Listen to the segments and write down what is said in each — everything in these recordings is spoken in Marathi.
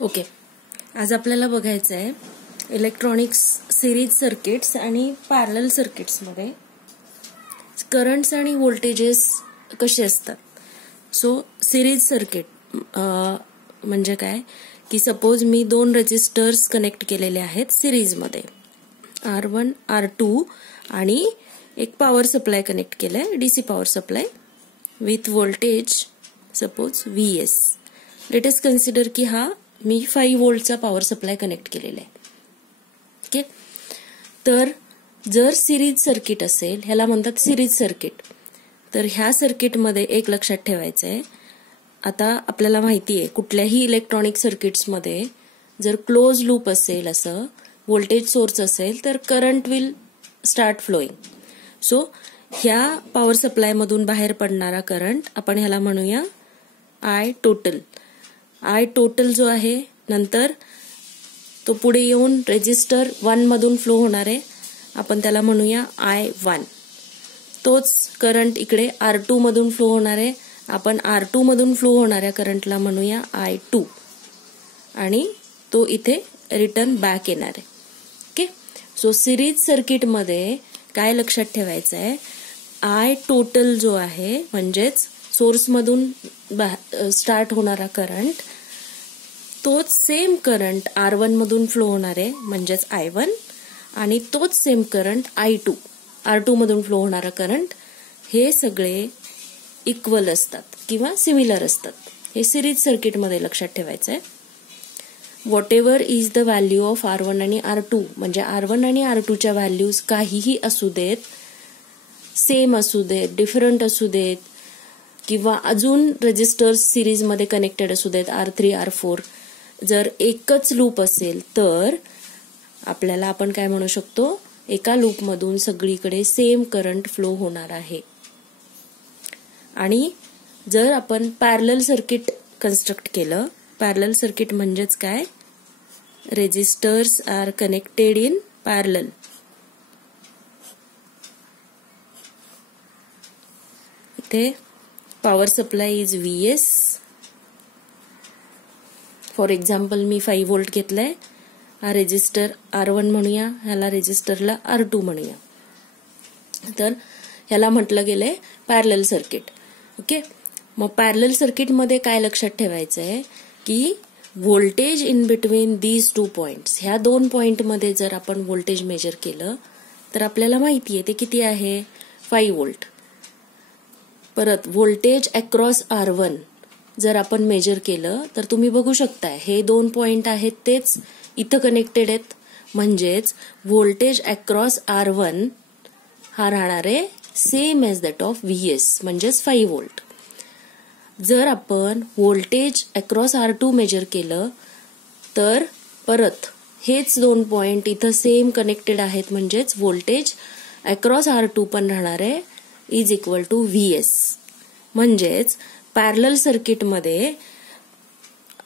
ओके, आज आपल्याला बघायचं आहे इलेक्ट्रॉनिक्स सिरीज सर्किट्स आणि पॅरलल सर्किट्समध्ये करंट्स आणि व्होल्टेजेस कसे असतात. सो सिरीज सर्किट म्हणजे काय की सपोज मी दोन रेजिस्टर्स कनेक्ट केलेले आहेत सिरीजमध्ये, R1 R2 आणि एक पॉवर सप्लाय कनेक्ट केलाय, DC power supply with voltage suppose VS. Let us consider की हा मी 5 व्होल्टचा पॉवर सप्लाय कनेक्ट केलेला आहे. ओके, तर जर सिरीज सर्किट असेल, ह्याला म्हणतात सिरीज सर्किट, तर ह्या सर्किटमध्ये एक लक्षात ठेवायचं आहे. आता आपल्याला माहिती आहे कुठल्याही इलेक्ट्रॉनिक सर्किट्समध्ये जर क्लोज लूप असेल, असं व्होल्टेज सोर्स असेल, तर current will start flowing. So ह्या पॉवर सप्लाय मधून बाहेर पडणारा करंट आपण ह्याला म्हणूया I टोटल. I टोटल जो आहे नंतर तो पुढे येऊन रेजिस्टर 1 मधून फ्लो होणार आहे, आपण त्याला म्हणूया I1. तोच करंट इकडे R2 मधून फ्लो होणार आहे, आपण R2 मधून फ्लो होणाऱ्या करंटला म्हणूया I2 आणि तो इथे रिटर्न बॅक येणार आहे. ओके, सो सिरीज सर्किटमध्ये काय लक्षात ठेवायचं आहे, I टोटल जो आहे म्हणजेच सोर्स मधून स्टार्ट होणारा करंट, तोच सेम करंट R1 मधून फ्लो होणार आहे म्हणजेच I1 आणि तोच सेम करंट I2 R2 मधून फ्लो होणारा करंट, हे सगळे इक्वल असतात किंवा सिमिलर असतात. हे सिरीज सर्किटमध्ये लक्षात ठेवायचं आहे. What ever is the value of R1 आणि R2, म्हणजे R1 आणि R2च्या व्हॅल्यूज काहीही असू देत, सेम असू देत, डिफरंट असू देत, किंवा अजून रेजिस्टर्स सिरीजमध्ये कनेक्टेड असू देत R3 R4, जर एकच लूप असेल तर आपल्याला आपण काय म्हणू शकतो, एका लूपमधून सगळीकडे सेम करंट फ्लो होणार आहे. आणि जर आपण पॅरलल सर्किट कन्स्ट्रक्ट केलं, पॅरलल सर्किट म्हणजेच काय, resistors are connected in parallel. इथे power supply is VS. For example मी 5 व्होल्ट घेतलाय, हा रेजिस्टर R1 म्हणूया, ह्याला रेजिस्टरला R2 म्हणूया. तर ह्याला म्हटलं गेलंय पॅरलल सर्किट. ओके, मग पॅरलल सर्किटमध्ये काय लक्षात ठेवायचं आहे की voltage in between these 2 points, ह्या 2 पॉइंटमध्ये जर आपण व्होल्टेज मेजर केलं तर आपल्याला माहिती आहे ते किती आहे, 5 व्होल्ट. परत व्होल्टेज अक्रॉस R1 जर आपण मेजर केलं तर तुम्ही बघू शकताय हे 2 पॉइंट आहेत तेच इथं कनेक्टेड आहेत, म्हणजेच व्होल्टेज अक्रॉस R1 हा राहणार आहे same as that of VS म्हणजेच 5 व्होल्ट. जर आपण व्होल्टेज अक्रॉस R2 मेजर केलं तर परत हेच 2 पॉइंट इथं सेम कनेक्टेड आहेत, म्हणजेच व्होल्टेज अक्रॉस R2 पण राहणार आहे इज इक्वल टू VS. म्हणजेच पॅरलल सर्किटमध्ये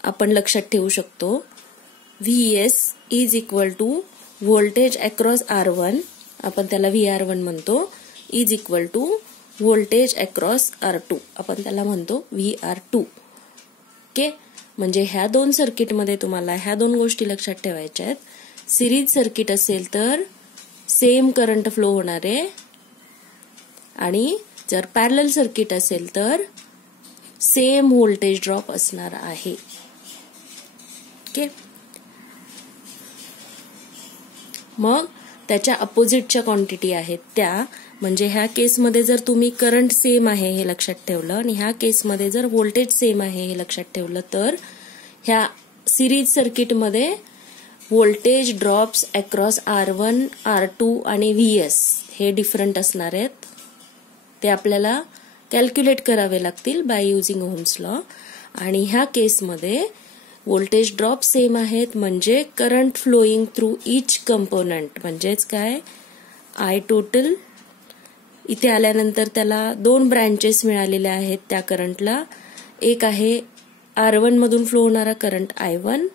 आपण लक्षात ठेवू शकतो VS is equal to voltage across R1, आपण त्याला VR1 म्हणतो, is equal to voltage across R2, आपण त्याला म्हणतो VR2. ओके, म्हणजे ह्या 2 सर्किटमध्ये तुम्हाला ह्या 2 गोष्टी लक्षात ठेवायच्या आहेत. सिरीज सर्किट असेल तर सेम करंट फ्लो होणार आहे आणि जर पॅरलल सर्किट असेल तर सेम व्होल्टेज ड्रॉप असणार आहे. ओके, मग त्याच्या अपोजिटच्या क्वांटिटी आहेत त्या, म्हणजे ह्या केसमध्ये जर तुम्ही करंट सेम आहे हे लक्षात ठेवलं आणि ह्या केसमध्ये जर व्होल्टेज सेम आहे हे लक्षात ठेवलं तर ह्या सिरीज सर्किटमध्ये voltage drops across R1 R2 आणि VS हे डिफरंट असणार आहेत. ते आपल्याला कॅल्क्युलेट करावे लागतील बाय युजिंग ओहम्स लॉ. आणि ह्या केसमध्ये व्होल्टेज ड्रॉप सेम आहेत, म्हणजे करंट फ्लोईंग थ्रू इच कंपोनंट म्हणजेच काय, I टोटल. इथे आल्यानंतर त्याला 2 ब्रँचेस मिळालेल्या आहेत त्या करंटला. एक आहे R1 मधून फ्लो होणारा करंट I1,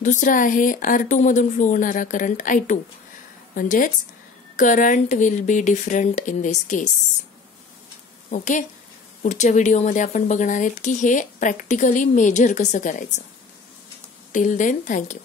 दुसरा आहे R2 मधून फ्लो होणारा करंट I2. म्हणजेच current will be different in this case. Okay, पुढच्या व्हिडिओमध्ये आपण बघणार आहेत की हे प्रॅक्टिकली मेजर कसं करायचं. Till then thank you.